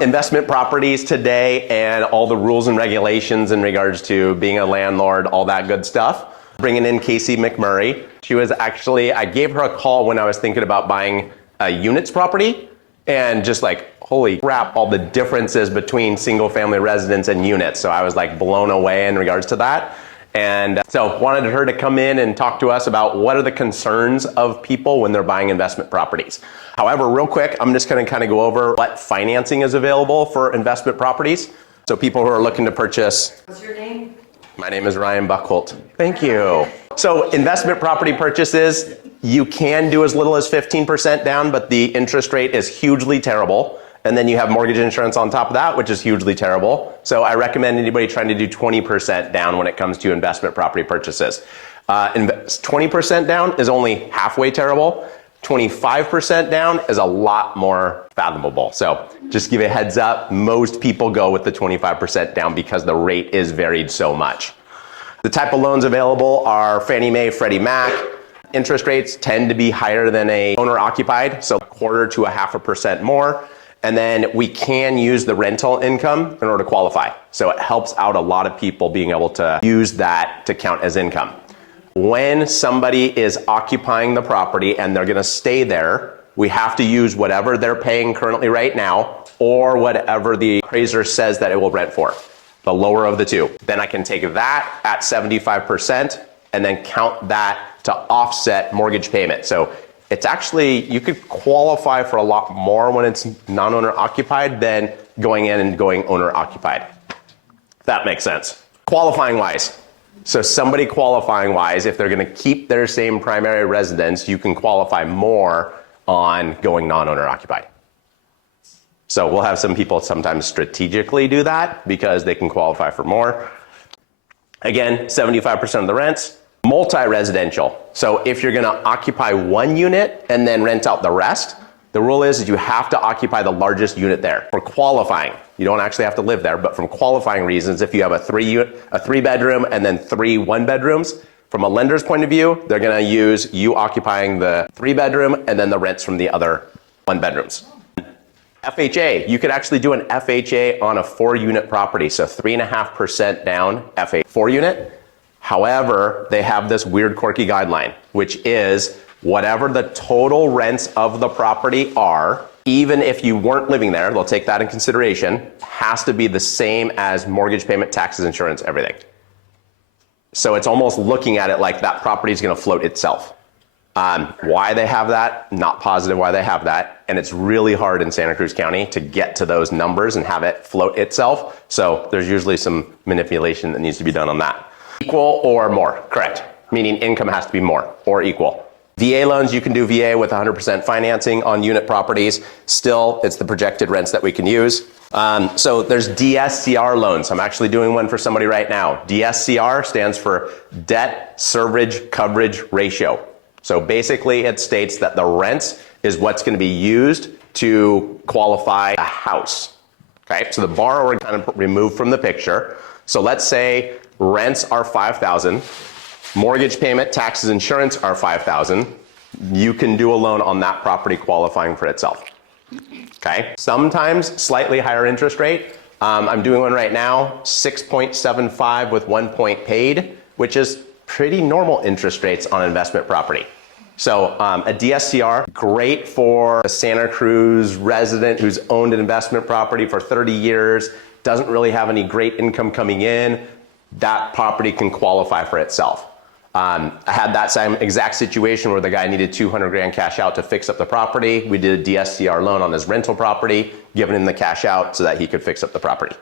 Investment properties today and all the rules and regulations in regards to being a landlord, all that good stuff. Bringing in Kaicie McMurray. She was actually, I gave her a call when I was thinking about buying a units property, and just like, holy crap, all the differences between single family residence and units. So I was like blown away in regards to that. And so wanted her to come in and talk to us about what are the concerns of people when they're buying investment properties. However, real quick, I'm just going to kind of go over what financing is available for investment properties. So people who are looking to purchase. What's your name? My name is Ryan Buckholt. Thank you. So investment property purchases, you can do as little as 15% down, but the interest rate is hugely terrible. And then you have mortgage insurance on top of that, which is hugely terrible. So I recommend anybody trying to do 20% down when it comes to investment property purchases. 20% down is only halfway terrible. 25% down is a lot more fathomable. So just give you a heads up, most people go with the 25% down because the rate is varied so much. The type of loans available are Fannie Mae, Freddie Mac. Interest rates tend to be higher than a owner occupied, so 1/4 to 0.5% more. And then we can use the rental income in order to qualify. So it helps out a lot of people being able to use that to count as income. When somebody is occupying the property and they're gonna stay there, we have to use whatever they're paying currently right now or whatever the appraiser says that it will rent for, the lower of the two. Then I can take that at 75% and then count that to offset mortgage payment. So it's actually, you could qualify for a lot more when it's non-owner occupied than going in and going owner occupied. If that makes sense. Qualifying wise. So somebody qualifying wise, if they're gonna keep their same primary residence, you can qualify more on going non-owner occupied. So we'll have some people sometimes strategically do that because they can qualify for more. Again, 75% of the rents. Multi-residential. So if you're gonna occupy one unit and then rent out the rest, the rule is you have to occupy the largest unit there. For qualifying, you don't actually have to live there, but from qualifying reasons, if you have a three bedroom and then 3 1-bedrooms, from a lender's point of view, they're gonna use you occupying the 3-bedroom and then the rents from the other 1-bedrooms. FHA, you could actually do an FHA on a 4-unit property, so 3.5% down FHA 4-unit. However, they have this weird quirky guideline, which is whatever the total rents of the property are, even if you weren't living there, they'll take that in consideration, has to be the same as mortgage payment, taxes, insurance, everything. So it's almost looking at it like that property is going to float itself. Why they have that, not positive why they have that. And it's really hard in Santa Cruz County to get to those numbers and have it float itself. So there's usually some manipulation that needs to be done on that. Equal or more, correct. Meaning income has to be more or equal. VA loans, you can do VA with 100% financing on unit properties. Still, it's the projected rents that we can use. So there's DSCR loans. I'm actually doing one for somebody right now. DSCR stands for Debt Service Coverage Ratio. So basically it states that the rents is what's going to be used to qualify a house. Okay, so the borrower kind of removed from the picture. So let's say rents are $5,000, mortgage payment, taxes, insurance are $5,000. You can do a loan on that property qualifying for itself. Okay, sometimes slightly higher interest rate. I'm doing one right now, 6.75 with 1 point paid, which is pretty normal interest rates on investment property. So a DSCR, great for a Santa Cruz resident who's owned an investment property for 30 years, doesn't really have any great income coming in. That property can qualify for itself. I had that same exact situation where the guy needed 200 grand cash out to fix up the property. We did a DSCR loan on his rental property, giving him the cash out so that he could fix up the property.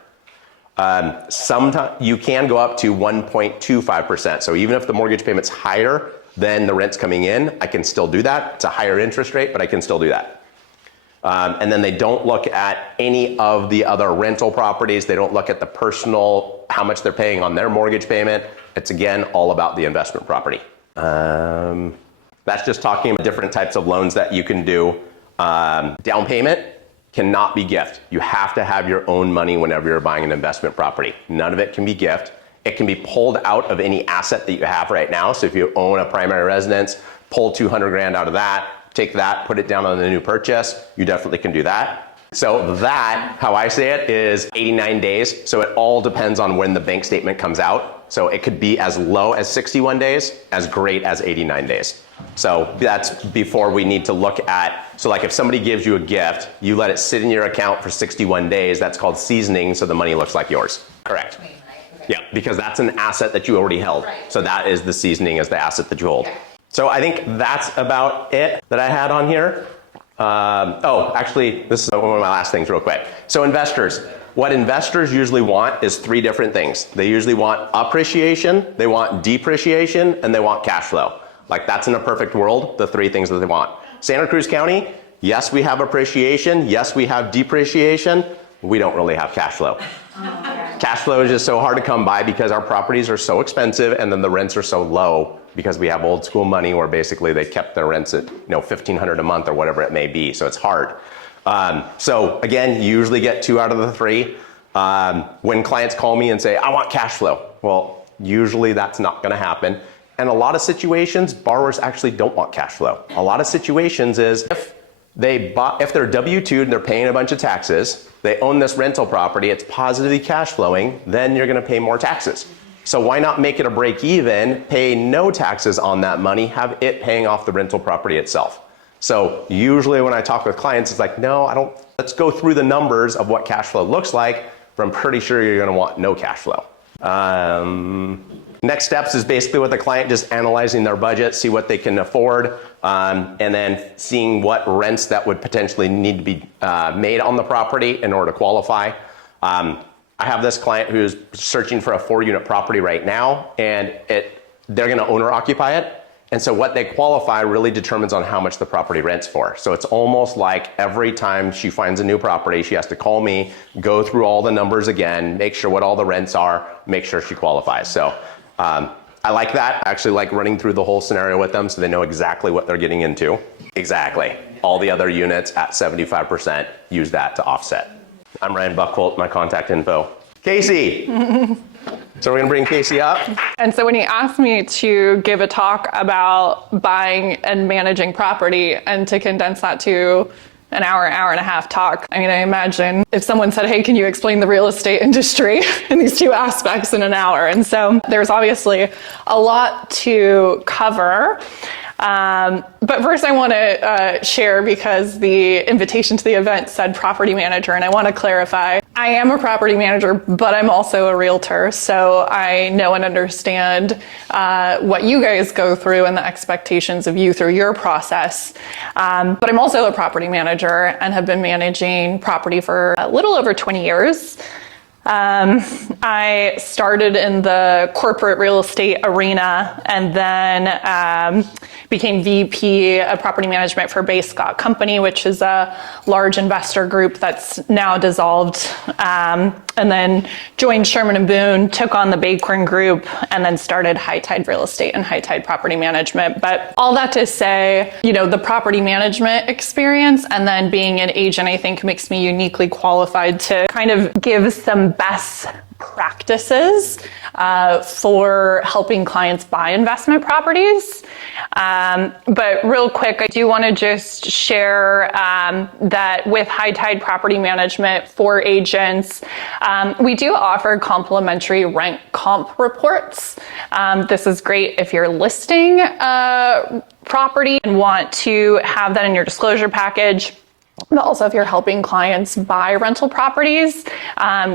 Sometimes you can go up to 1.25%. So even if the mortgage payment's higher than the rents coming in, I can still do that. It's a higher interest rate, but I can still do that. And then they don't look at any of the other rental properties. They don't look at the personal, how much they're paying on their mortgage payment. It's again, all about the investment property. That's just talking about different types of loans that you can do. Down payment cannot be gift. You have to have your own money whenever you're buying an investment property. None of it can be gift. It can be pulled out of any asset that you have right now. So if you own a primary residence, pull 200 grand out of that, take that, put it down on the new purchase, you definitely can do that. So that, how I say it, is 89 days. So it all depends on when the bank statement comes out. So it could be as low as 61 days, as great as 89 days. So that's before we need to look at, so like if somebody gives you a gift, you let it sit in your account for 61 days, that's called seasoning, so the money looks like yours. Correct. Yeah, because that's an asset that you already held. So that is the seasoning, as the asset that you hold. So I think that's about it that I had on here. Oh, actually, this is one of my last things real quick. So investors, what investors usually want is 3 different things. They usually want appreciation, they want depreciation, and they want cash flow. Like that's in a perfect world, the 3 things that they want. Santa Cruz County, yes, we have appreciation. Yes, we have depreciation. We don't really have cash flow. Cash flow is just so hard to come by because our properties are so expensive and then the rents are so low because we have old school money where basically they kept their rents at $1,500 a month or whatever it may be. So it's hard. So again, you usually get 2 out of the 3. When clients call me and say, I want cash flow. Well, usually that's not gonna happen. And a lot of situations, borrowers actually don't want cash flow. A lot of situations is if they're W-2 and they're paying a bunch of taxes, they own this rental property, it's positively cash flowing, then you're gonna pay more taxes. So why not make it a break even, pay no taxes on that money, have it paying off the rental property itself. So usually when I talk with clients, it's like, no, let's go through the numbers of what cash flow looks like, but I'm pretty sure you're gonna want no cash flow. Next steps is basically with the client just analyzing their budget, see what they can afford, and then seeing what rents that would potentially need to be made on the property in order to qualify. I have this client who's searching for a 4-unit property right now, and they're gonna owner occupy it. And so what they qualify really determines on how much the property rents for. So it's almost like every time she finds a new property, she has to call me, go through all the numbers again, make sure what all the rents are, make sure she qualifies. So I like that. I actually like running through the whole scenario with them so they know exactly what they're getting into. Exactly. All the other units at 75%, use that to offset. I'm Ryan Buckholt, my contact info. Kaicie. So we're gonna bring Kaicie up. And so when he asked me to give a talk about buying and managing property and to condense that to an hour and a half talk, I mean, I imagine if someone said, hey, can you explain the real estate industry in these 2 aspects in an hour? And so there's obviously a lot to cover. But first I want to share, because the invitation to the event said property manager, and I want to clarify, I am a property manager, but I'm also a realtor. So I know and understand what you guys go through and the expectations of you through your process. But I'm also a property manager and have been managing property for a little over 20 years. I started in the corporate real estate arena and then became VP of property management for Bay Scott Company, which is a large investor group that's now dissolved. And then joined Sherman & Boone, took on the Bacorn Group, and then started High Tide Real Estate and High Tide Property Management. But all that to say, the property management experience and then being an agent, I think makes me uniquely qualified to kind of give some best practices for helping clients buy investment properties. But real quick, I do want to just share that with High Tide Property Management for agents, we do offer complimentary rent comp reports. This is great if you're listing property and want to have that in your disclosure package. But also if you're helping clients buy rental properties,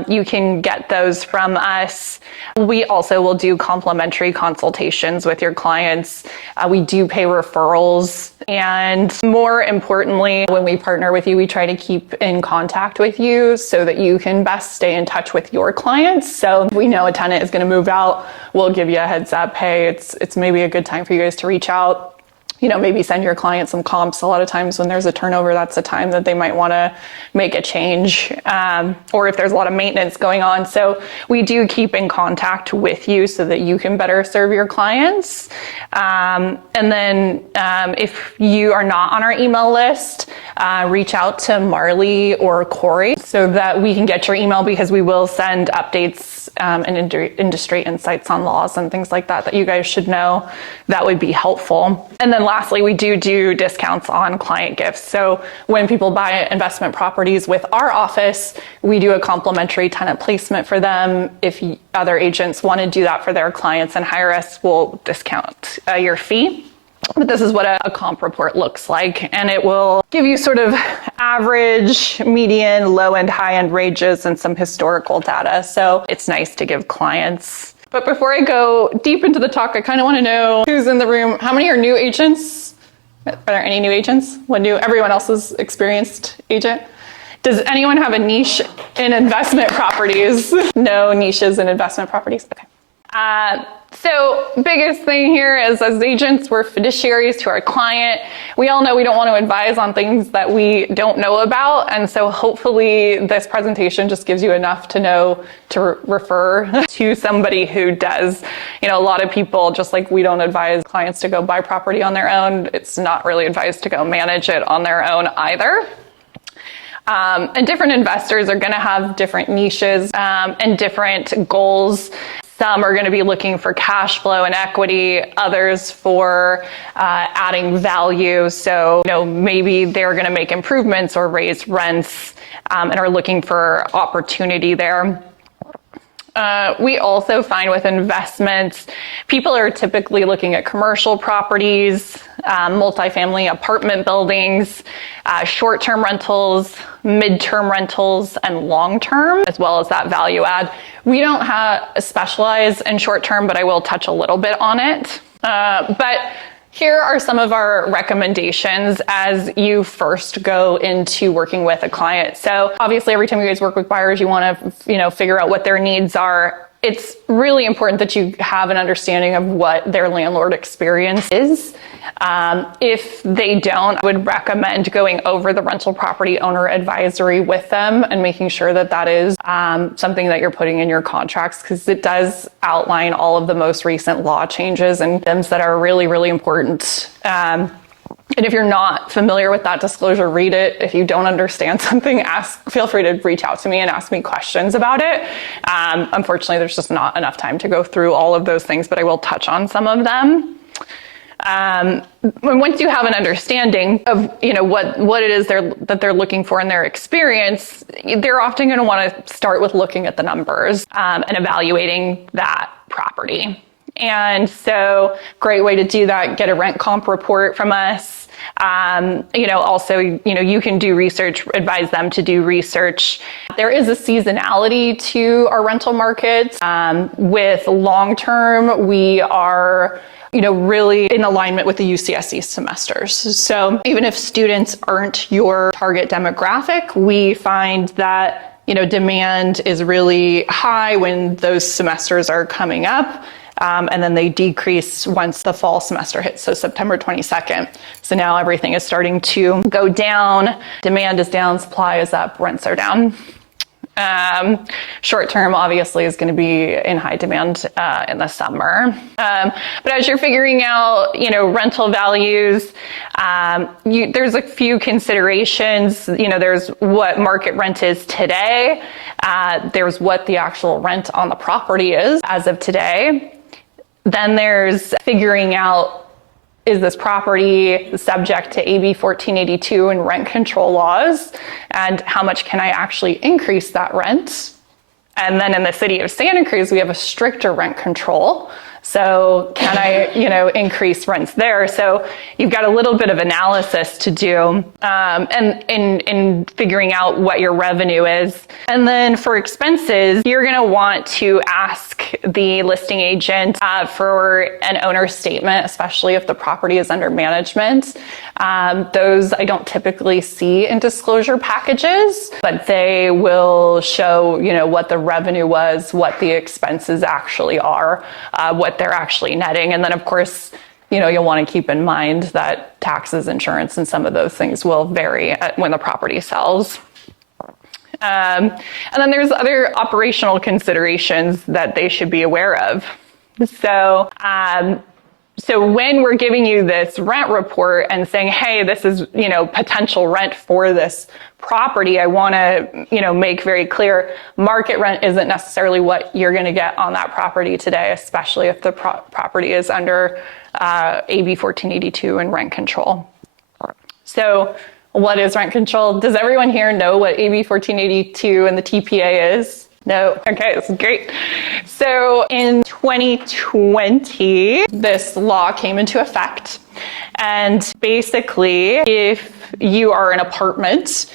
you can get those from us. We also will do complimentary consultations with your clients. We do pay referrals. And more importantly, when we partner with you, we try to keep in contact with you so that you can best stay in touch with your clients. So if we know a tenant is going to move out, we'll give you a heads up. Hey, it's maybe a good time for you guys to reach out. Maybe send your client some comps. A lot of times when there's a turnover, that's a time that they might want to make a change, or if there's a lot of maintenance going on. So we do keep in contact with you so that you can better serve your clients. And then if you are not on our email list, reach out to Marley or Corey so that we can get your email, because we will send updates and industry insights on laws and things like that you guys should know, that would be helpful. And then lastly, we do discounts on client gifts. So when people buy investment properties with our office, we do a complimentary tenant placement for them. If other agents want to do that for their clients and hire us, we'll discount your fee. But this is what a comp report looks like, and it will give you sort of average, median, low and high end ranges and some historical data. So it's nice to give clients. But before I go deep into the talk, I kind of want to know who's in the room. How many are new agents? Are there any new agents? Everyone else is experienced agent? Does anyone have a niche in investment properties? No niches in investment properties? Okay. So biggest thing here is, as agents, we're fiduciaries to our client. We all know we don't want to advise on things that we don't know about. And so hopefully this presentation just gives you enough to know to refer to somebody who does. A lot of people, just like we don't advise clients to go buy property on their own, it's not really advised to go manage it on their own either. And different investors are going to have different niches and different goals. Some are going to be looking for cash flow and equity, others for adding value. So, maybe they're going to make improvements or raise rents and are looking for opportunity there. We also find with investments, people are typically looking at commercial properties, multifamily apartment buildings, short-term rentals, mid-term rentals, and long-term, as well as that value add. We don't specialize in short-term, but I will touch a little bit on it. But here are some of our recommendations as you first go into working with a client. So obviously, every time you guys work with buyers, you want to, figure out what their needs are. It's really important that you have an understanding of what their landlord experience is. If they don't, I would recommend going over the rental property owner advisory with them and making sure that that is something that you're putting in your contracts, because it does outline all of the most recent law changes and items that are really, really important. And if you're not familiar with that disclosure, read it. If you don't understand something, feel free to reach out to me and ask me questions about it. Unfortunately, there's just not enough time to go through all of those things, but I will touch on some of them. Once you have an understanding of what it is that they're looking for in their experience, they're often going to want to start with looking at the numbers and evaluating that property. And so, great way to do that: get a rent comp report from us. Also, you can do research, advise them to do research. There is a seasonality to our rental markets. With long-term, we are really in alignment with the UCSC semesters. So even if students aren't your target demographic, we find that, demand is really high when those semesters are coming up. And then they decrease once the fall semester hits, so September 22nd. So now everything is starting to go down. Demand is down, supply is up, rents are down. Short term obviously is going to be in high demand in the summer. But as you're figuring out, rental values, there's a few considerations. There's what market rent is today. There's what the actual rent on the property is as of today. Then there's figuring out, is this property subject to AB 1482 and rent control laws? And how much can I actually increase that rent? And then in the city of Santa Cruz, we have a stricter rent control. So can I, increase rents there? So you've got a little bit of analysis to do and in figuring out what your revenue is. And then for expenses, you're going to want to ask the listing agent for an owner's statement, especially if the property is under management. Those I don't typically see in disclosure packages, but they will show, what the revenue was, what the expenses actually are, what they're actually netting. And then of course, you'll want to keep in mind that taxes, insurance, and some of those things will vary when the property sells. And then there's other operational considerations that they should be aware of. So, So when we're giving you this rent report and saying, hey, this is, potential rent for this property, I want to, make very clear, market rent isn't necessarily what you're going to get on that property today, especially if the property is under AB 1482 and rent control. So what is rent control? Does everyone here know what AB 1482 and the TPA is? No? Okay, this is great. So in 2020, this law came into effect. And basically, if you are an apartment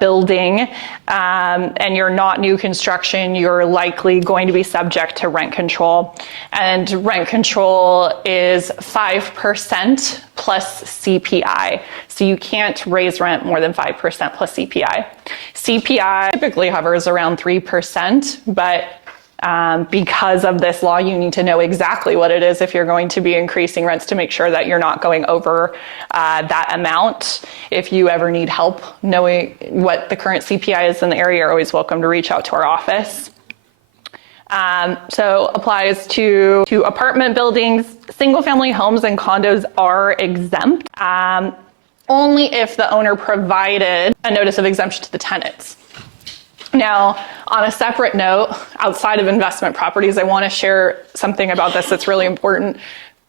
building and you're not new construction, you're likely going to be subject to rent control. And rent control is 5% plus CPI. So you can't raise rent more than 5% plus CPI. CPI typically hovers around 3%, but because of this law, you need to know exactly what it is if you're going to be increasing rents to make sure that you're not going over that amount. If you ever need help knowing what the current CPI is in the area, you're always welcome to reach out to our office. So applies to apartment buildings. Single family homes and condos are exempt only if the owner provided a notice of exemption to the tenants. Now, on a separate note, outside of investment properties, I want to share something about this that's really important.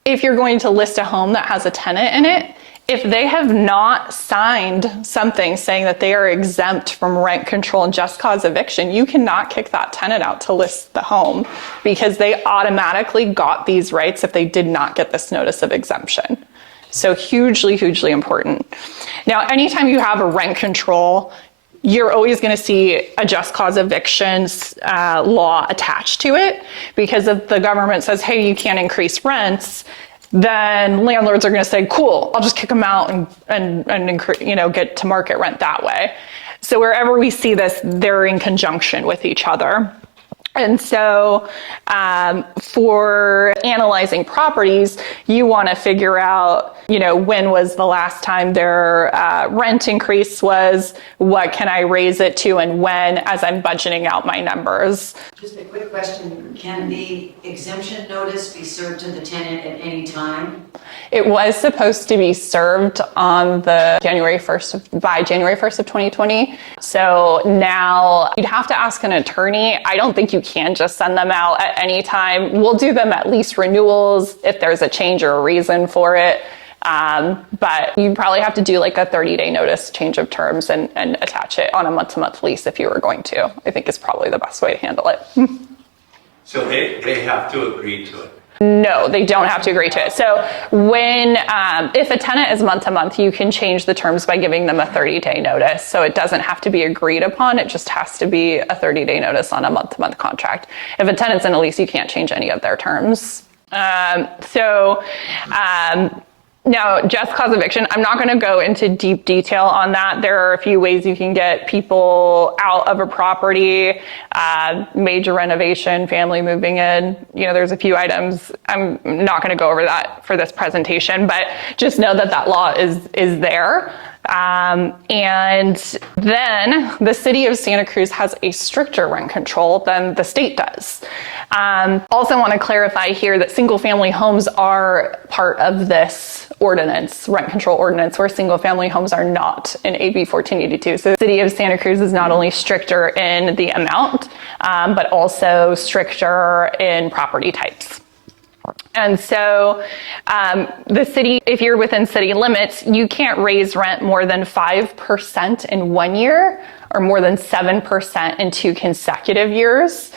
If you're going to list a home that has a tenant in it, if they have not signed something saying that they are exempt from rent control and just cause eviction, you cannot kick that tenant out to list the home because they automatically got these rights if they did not get this notice of exemption. So hugely, hugely important. Now, anytime you have a rent control, you're always going to see a just cause evictions law attached to it, because if the government says, hey, you can't increase rents, then landlords are going to say, cool, I'll just kick them out and get to market rent that way. So wherever we see this, they're in conjunction with each other. And so for analyzing properties, you want to figure out, when was the last time their rent increase was, what can I raise it to, and when, as I'm budgeting out my numbers. Just a quick question. Can the exemption notice be served to the tenant at any time? It was supposed to be served on the by January 1st of 2020. So now you'd have to ask an attorney. I don't think you can just send them out at any time. We'll do them at lease renewals if there's a change or a reason for it. But you probably have to do like a 30-day notice change of terms and attach it on a month-to-month lease if you were going to. I think is probably the best way to handle it. So they have to agree to it? No, they don't have to agree to it. So when, if a tenant is month to month, you can change the terms by giving them a 30-day notice. So it doesn't have to be agreed upon. It just has to be a 30-day notice on a month-to-month contract. If a tenant's in a lease, you can't change any of their terms. Now, just cause eviction, I'm not going to go into deep detail on that. There are a few ways you can get people out of a property, major renovation, family moving in. There's a few items. I'm not going to go over that for this presentation, but just know that that law is there. And then the city of Santa Cruz has a stricter rent control than the state does. Also want to clarify here that single family homes are part of this ordinance, rent control ordinance, where single family homes are not in AB 1482. So the city of Santa Cruz is not only stricter in the amount, but also stricter in property types. And so the city, if you're within city limits, you can't raise rent more than 5% in 1 year or more than 7% in 2 consecutive years.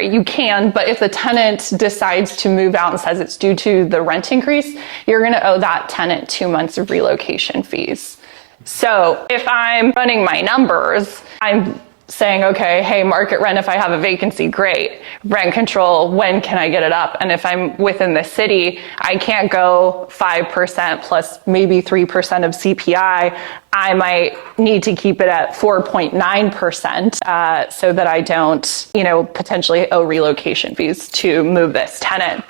You can, but if the tenant decides to move out and says it's due to the rent increase, you're going to owe that tenant 2 months of relocation fees. So if I'm running my numbers, I'm saying, okay, hey, market rent, if I have a vacancy, great. Rent control, when can I get it up? And if I'm within the city, I can't go 5% plus maybe 3% of CPI. I might need to keep it at 4.9% so that I don't, potentially owe relocation fees to move this tenant.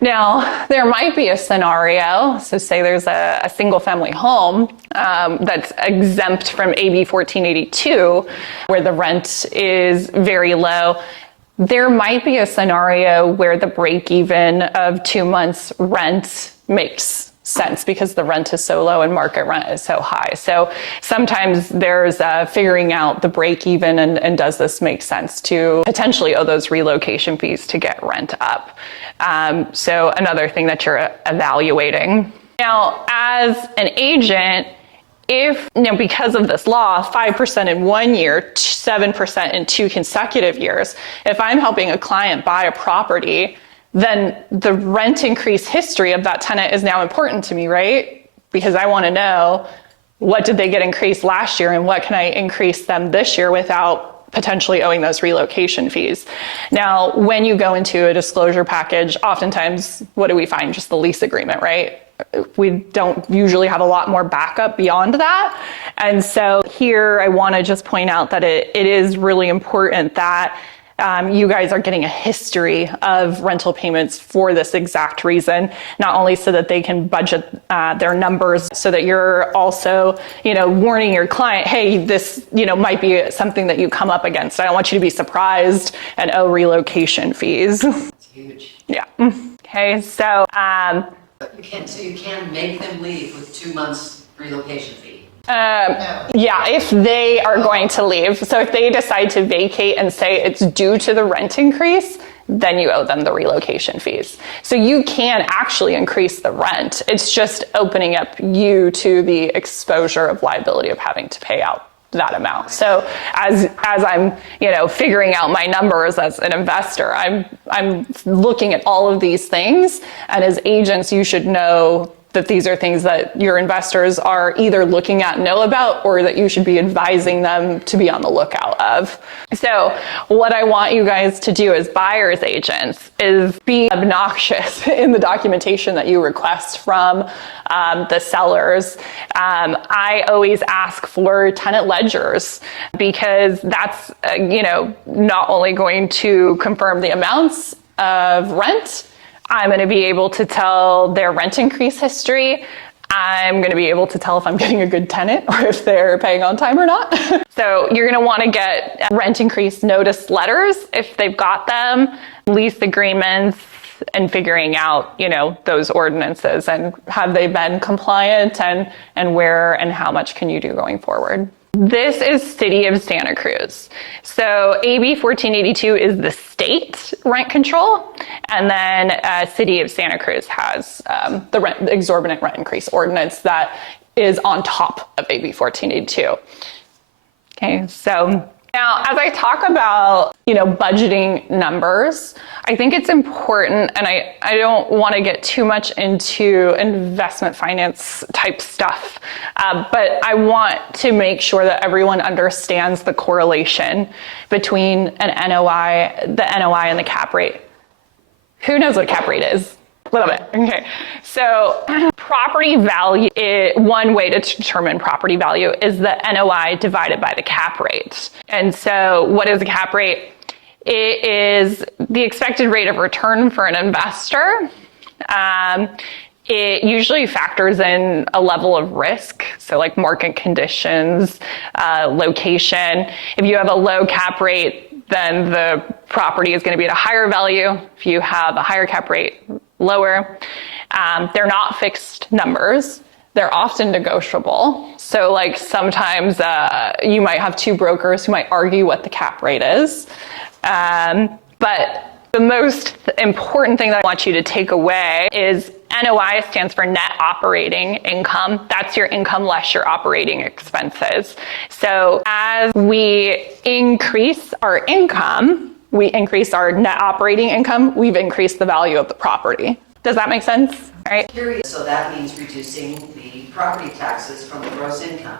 Now, there might be a scenario, so say there's a single family home that's exempt from AB 1482, where the rent is very low. There might be a scenario where the break even of 2 months rent makes sense because the rent is so low and market rent is so high. So sometimes there's figuring out the break even and does this make sense to potentially owe those relocation fees to get rent up. So another thing that you're evaluating. Now, as an agent, if, because of this law, 5% in 1 year, 7% in 2 consecutive years, if I'm helping a client buy a property, then the rent increase history of that tenant is now important to me, right? Because I want to know, what did they get increased last year and what can I increase them this year without potentially owing those relocation fees. Now, when you go into a disclosure package, oftentimes, what do we find? Just the lease agreement, right? We don't usually have a lot more backup beyond that. And so here I want to just point out that it is really important that you guys are getting a history of rental payments for this exact reason, not only so that they can budget their numbers, so that you're also, warning your client, hey, this, might be something that you come up against. I don't want you to be surprised and owe relocation fees. It's huge. Yeah. Okay, so You can make them leave with 2 months relocation fee. yeah, if they are going to leave. So if they decide to vacate and say it's due to the rent increase, then you owe them the relocation fees. So you can actually increase the rent. It's just opening up you to the exposure of liability of having to pay out that amount. So as I'm, figuring out my numbers as an investor, I'm looking at all of these things. And as agents, you should know that these are things that your investors are either looking at, know about, or that you should be advising them to be on the lookout of. So what I want you guys to do as buyer's agents is be obnoxious in the documentation that you request from the sellers. I always ask for tenant ledgers because that's, not only going to confirm the amounts of rent, I'm going to be able to tell their rent increase history. I'm going to be able to tell if I'm getting a good tenant or if they're paying on time or not. So you're going to want to get rent increase notice letters if they've got them, lease agreements, and figuring out, those ordinances and have they been compliant and where and how much can you do going forward. This is City of Santa Cruz. So AB 1482 is the state rent control, and then City of Santa Cruz has the exorbitant rent increase ordinance that is on top of AB 1482. Okay, so now as I talk about, budgeting numbers, I think it's important, and I don't want to get too much into investment finance type stuff, but I want to make sure that everyone understands the correlation between the NOI and the cap rate. Who knows what cap rate is? A little bit, okay. So property value, one way to determine property value is the NOI divided by the cap rate. And so what is the cap rate? It is the expected rate of return for an investor. It usually factors in a level of risk, so like market conditions, location. If you have a low cap rate, then the property is going to be at a higher value. If you have a higher cap rate, lower. They're not fixed numbers. They're often negotiable. So like sometimes you might have two brokers who might argue what the cap rate is. But the most important thing that I want you to take away is NOI stands for net operating income. That's your income less your operating expenses. So as we increase our income, we increase our net operating income, we've increased the value of the property. Does that make sense? All right. So that means reducing the property taxes from the gross income.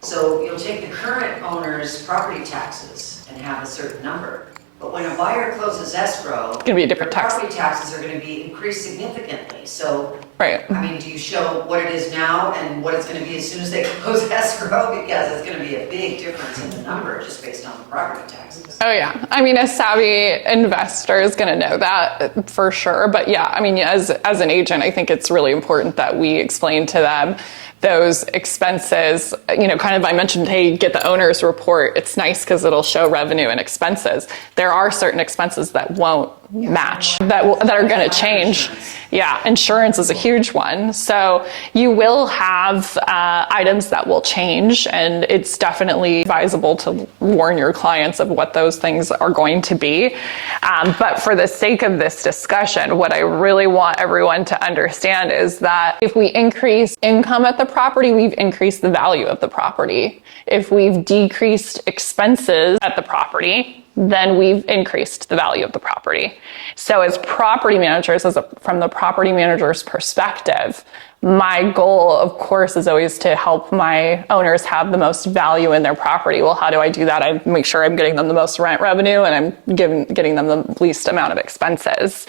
So you'll take the current owner's property taxes and have a certain number. But when a buyer closes escrow, it's going to be a different tax. Property taxes are going to be increased significantly. So, right. Do you show what it is now and what it's going to be as soon as they close escrow? Because it's going to be a big difference in the number just based on the property taxes. Oh yeah. A savvy investor is going to know that for sure. But yeah, as an agent, I think it's really important that we explain to them those expenses, kind of I mentioned, hey, get the owner's report. It's nice because it'll show revenue and expenses. There are certain expenses that won't match, that are going to change. Yeah, insurance is a huge one. So you will have items that will change, and it's definitely advisable to warn your clients of what those things are going to be. But for the sake of this discussion, what I really want everyone to understand is that if we increase income at the property, we've increased the value of the property. If we've decreased expenses at the property, then we've increased the value of the property. So as property managers, from the property manager's perspective, my goal, of course, is always to help my owners have the most value in their property. Well, how do I do that? I make sure I'm getting them the most rent revenue and I'm getting them the least amount of expenses.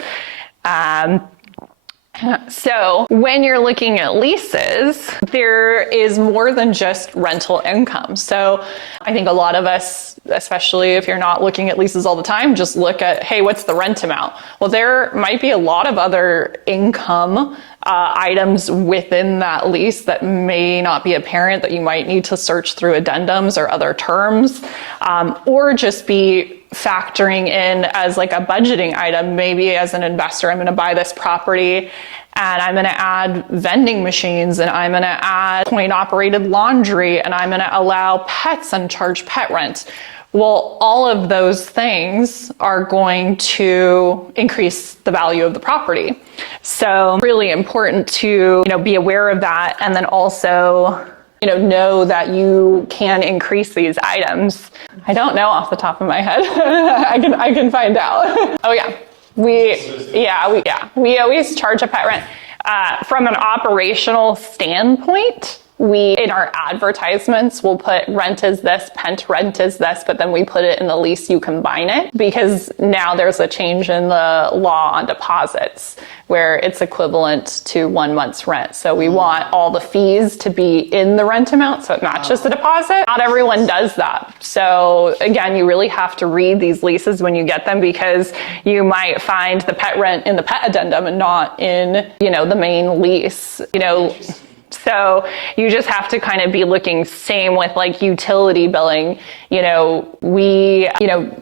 So when you're looking at leases, there is more than just rental income. So I think a lot of us, especially if you're not looking at leases all the time, just look at, hey, what's the rent amount? Well, there might be a lot of other income items within that lease that may not be apparent, that you might need to search through addendums or other terms, or just be factoring in as like a budgeting item. Maybe as an investor, I'm going to buy this property and I'm going to add vending machines, and I'm going to add coin-operated laundry, and I'm going to allow pets and charge pet rent. Well, all of those things are going to increase the value of the property. So really important to, be aware of that, and then also, know that you can increase these items. I don't know off the top of my head. I can find out. Oh yeah. We always charge a pet rent. From an operational standpoint, we, in our advertisements, will put rent is this, pet rent is this, but then we put it in the lease, you combine it, because now there's a change in the law on deposits where it's equivalent to 1 month's rent. So we want all the fees to be in the rent amount, so it matches the deposit. Not everyone does that. So again, you really have to read these leases when you get them, because you might find the pet rent in the pet addendum and not in, the main lease, So you just have to kind of be looking, same with like utility billing. We,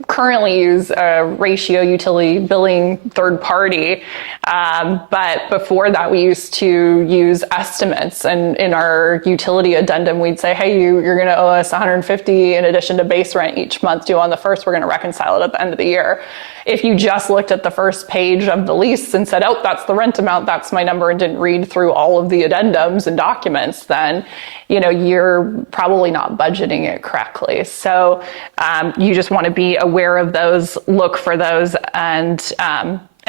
currently use a ratio utility billing third party. But before that, we used to use estimates, and in our utility addendum, we'd say, hey, you're going to owe us $150 in addition to base rent each month due on the first. We're going to reconcile it at the end of the year. If you just looked at the first page of the lease and said, oh, that's the rent amount, that's my number, and didn't read through all of the addendums and documents, then, you're probably not budgeting it correctly. So you just want to be aware of those, look for those, and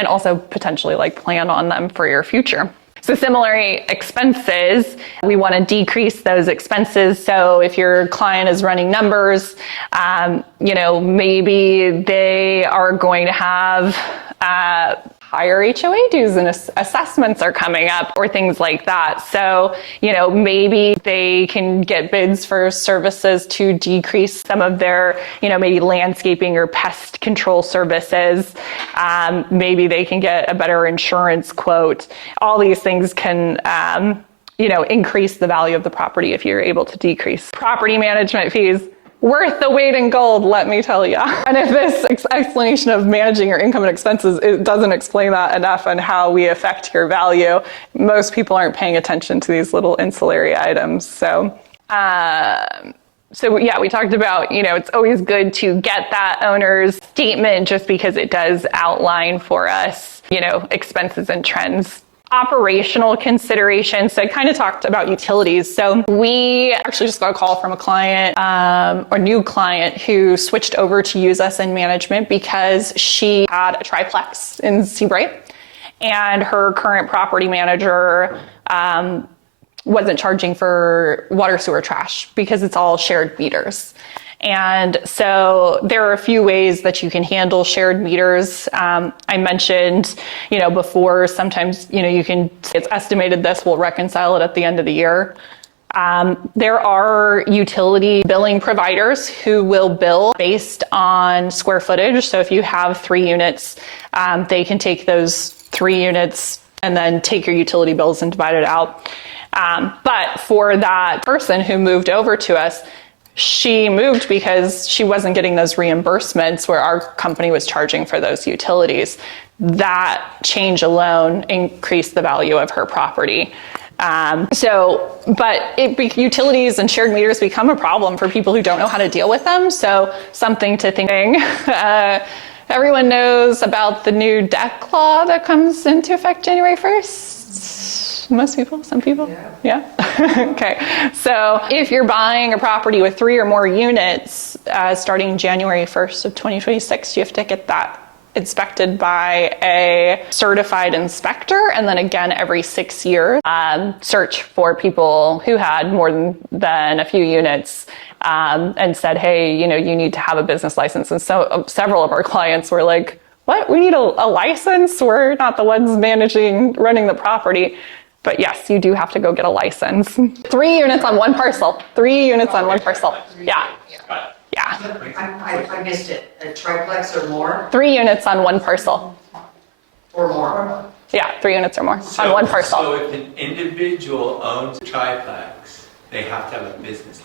also potentially plan on them for your future. So similarly, expenses, we want to decrease those expenses. So if your client is running numbers, maybe they are going to have higher HOA dues and assessments are coming up, or things like that. So, maybe they can get bids for services to decrease some of their, maybe landscaping or pest control services. Maybe they can get a better insurance quote. All these things can, increase the value of the property if you're able to decrease property management fees. Worth the weight in gold, let me tell you. And if this explanation of managing your income and expenses, it doesn't explain that enough on how we affect your value, most people aren't paying attention to these little ancillary items. So we talked about, it's always good to get that owner's statement, just because it does outline for us, expenses and trends. Operational considerations. So I kind of talked about utilities. So we actually just got a call from a client, or new client, who switched over to use us in management because she had a triplex in Seabright, and her current property manager wasn't charging for water, sewer, trash, because it's all shared meters. And so there are a few ways that you can handle shared meters. I mentioned, before, sometimes, it's estimated this, we'll reconcile it at the end of the year. There are utility billing providers who will bill based on square footage. So if you have 3 units, they can take those 3 units and then take your utility bills and divide it out. But for that person who moved over to us, she moved because she wasn't getting those reimbursements where our company was charging for those utilities. That change alone increased the value of her property. Utilities and shared meters become a problem for people who don't know how to deal with them. So something to think. Everyone knows about the new deck law that comes into effect January 1st. Most people, some people? Yeah? Okay. So if you're buying a property with 3 or more units, starting January 1st of 2026, you have to get that inspected by a certified inspector, and then again every 6 years. Search for people who had more than a few units and said, hey, you need to have a business license. And so several of our clients were like, what? We need a license? We're not the ones running the property. But yes, you do have to go get a license. 3 units on one parcel. 3 units on one parcel. Yeah. Yeah. I missed it. A triplex or more? 3 units on one parcel. Or more? Yeah, 3 units or more on one parcel. So if an individual owns a triplex, they have to have a business license.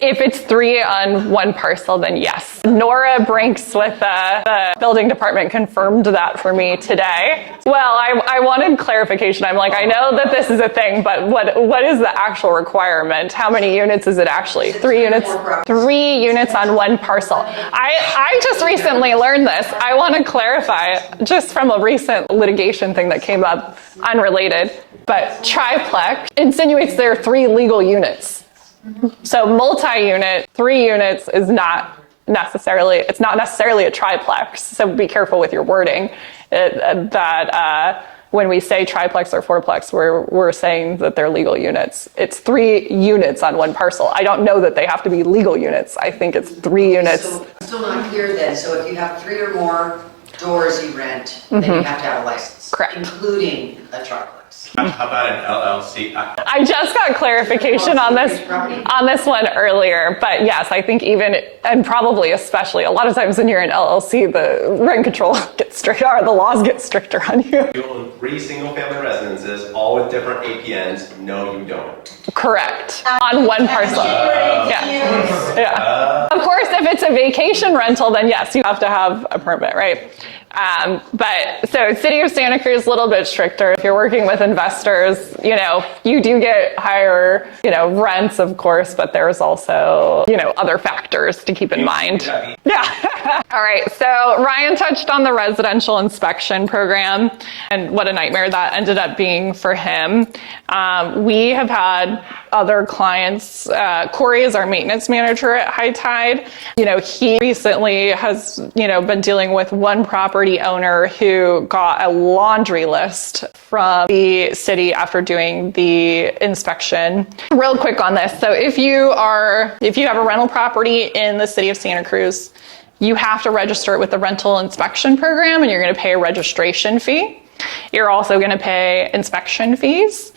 If it's 3 on one parcel, then yes. Nora Brinks with the building department confirmed that for me today. Well, I wanted clarification. I'm like, I know that this is a thing, but what is the actual requirement? How many units is it actually? 3 units? 3 units on one parcel. I just recently learned this. I want to clarify just from a recent litigation thing that came up, unrelated, but triplex insinuates there are 3 legal units. So multi-unit, 3 units is not necessarily a triplex. So be careful with your wording. When we say triplex or fourplex, we're saying that they're legal units. It's 3 units on one parcel. I don't know that they have to be legal units. I think it's 3 units. So I'm still not clear then. So if you have 3 or more doors you rent, then you have to have a license. Correct. Including a triplex. How about an LLC? I just got clarification on this one earlier, but yes, I think even, and probably especially, a lot of times when you're in LLC, the rent control gets stricter, or the laws get stricter on you. You own 3 single-family residences, all with different APNs. No, you don't. Correct. On one parcel. Yeah. Of course, if it's a vacation rental, then yes, you have to have a permit, right? But so City of Santa Cruz, a little bit stricter. If you're working with investors, you do get higher, rents, of course, but there's also, other factors to keep in mind. Yeah. All right. So Ryan touched on the residential inspection program and what a nightmare that ended up being for him. We have had other clients. Corey is our maintenance manager at High Tide. He recently has, been dealing with one property owner who got a laundry list from the city after doing the inspection. Real quick on this. So if you have a rental property in the city of Santa Cruz, you have to register it with the rental inspection program, and you're going to pay a registration fee. You're also going to pay inspection fees.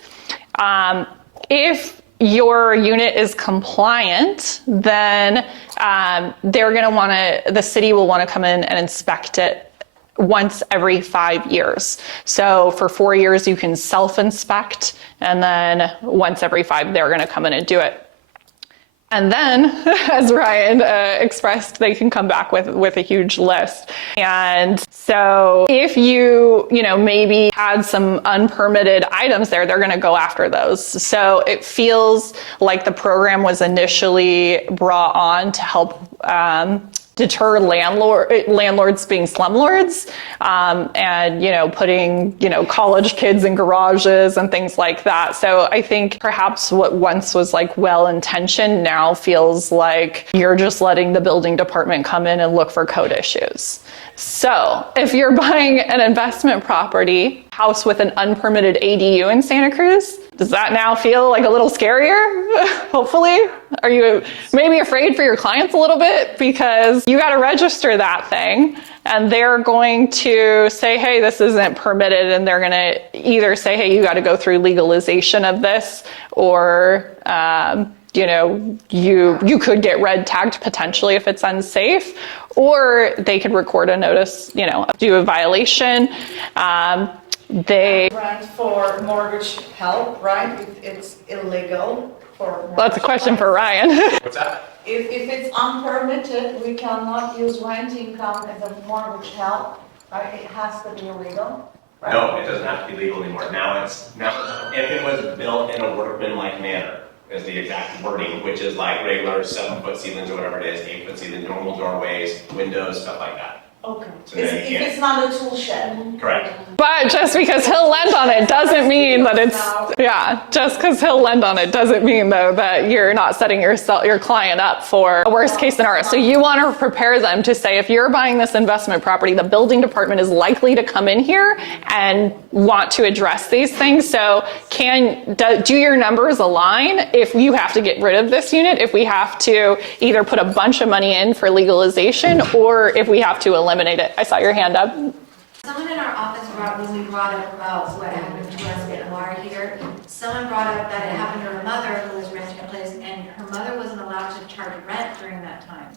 If your unit is compliant, then the city will want to come in and inspect it once every 5 years. So for 4 years, you can self-inspect, and then once every 5, they're going to come in and do it. And then, as Ryan expressed, they can come back with a huge list. And so if you maybe had some unpermitted items there, they're going to go after those. So it feels like the program was initially brought on to help deter landlords being slumlords, and putting college kids in garages and things like that. So I think perhaps what once was like well-intentioned now feels like you're just letting the building department come in and look for code issues. So if you're buying an investment property, house with an unpermitted ADU in Santa Cruz, does that now feel like a little scarier? Hopefully. Are you maybe afraid for your clients a little bit? Because you got to register that thing, and they're going to say, hey, this isn't permitted. And they're going to either say, hey, you got to go through legalization of this, or you could get red tagged potentially if it's unsafe, or they could record a notice, do a violation. they, Rent for mortgage help, right? If it's illegal for. that's a question for Ryan. What's that? If it's unpermitted, we cannot use rent income as a mortgage help, right? It has to be illegal, right? No, it doesn't have to be legal anymore. Now, if it was built in a workmanlike manner, is the exact wording, which is like regular 7-foot ceilings or whatever it is, 8-foot ceilings, normal doorways, windows, stuff like that. Okay. So then you If can't. it's not a tool shed. Correct. But just because he'll lend on it doesn't mean that it's, yeah, just because he'll lend on it doesn't mean though that you're not setting your client up for a worst case scenario. So you want to prepare them to say, if you're buying this investment property, the building department is likely to come in here and want to address these things. So do your numbers align if you have to get rid of this unit, if we have to either put a bunch of money in for legalization, or if we have to eliminate it. I saw your hand up. Someone in our office when we brought up about what happened to us at Laura here, someone brought up that it happened to her mother who was renting a place, and her mother wasn't allowed to charge rent during that time.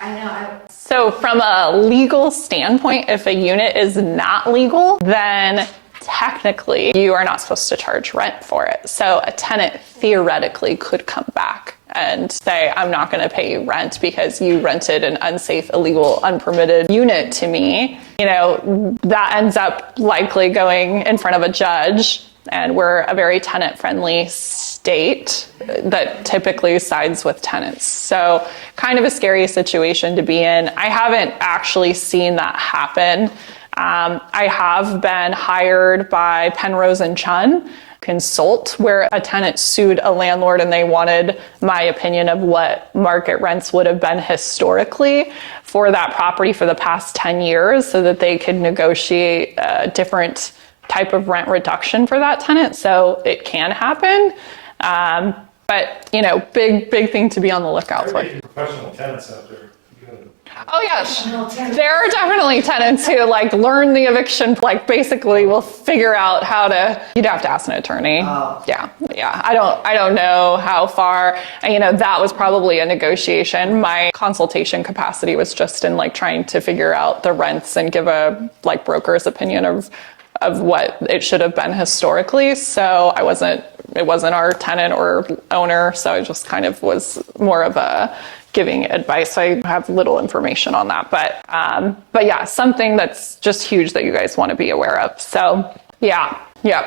I know. So from a legal standpoint, if a unit is not legal, then technically you are not supposed to charge rent for it. So a tenant theoretically could come back and say, I'm not going to pay you rent because you rented an unsafe, illegal, unpermitted unit to me. You know, that ends up likely going in front of a judge, and we're a very tenant-friendly state that typically sides with tenants. So kind of a scary situation to be in. I haven't actually seen that happen. I have been hired by Penrose and Chun Consult, where a tenant sued a landlord and they wanted my opinion of what market rents would have been historically for that property for the past 10 years so that they could negotiate a different type of rent reduction for that tenant. So it can happen. But, you know, big thing to be on the lookout for. Professional tenants out there. Oh yes, there are definitely tenants who like learn the eviction, like basically will figure out how to, you'd have to ask an attorney. Oh. Yeah. I don't know how far, you know, that was probably a negotiation. My consultation capacity was just in like trying to figure out the rents and give a like broker's opinion of what it should have been historically. So it wasn't our tenant or owner. So I just kind of was more of a giving advice. I have little information on that, but yeah, something that's just huge that you guys want to be aware of. So yeah,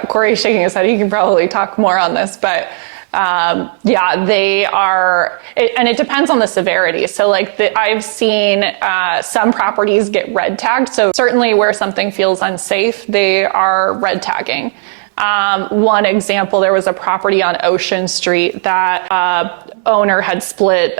Corey's shaking his head. He can probably talk more on this, but yeah, they are, and it depends on the severity. So like I've seen some properties get red tagged. So certainly where something feels unsafe, they are red tagging. One example, there was a property on Ocean Street that owner had split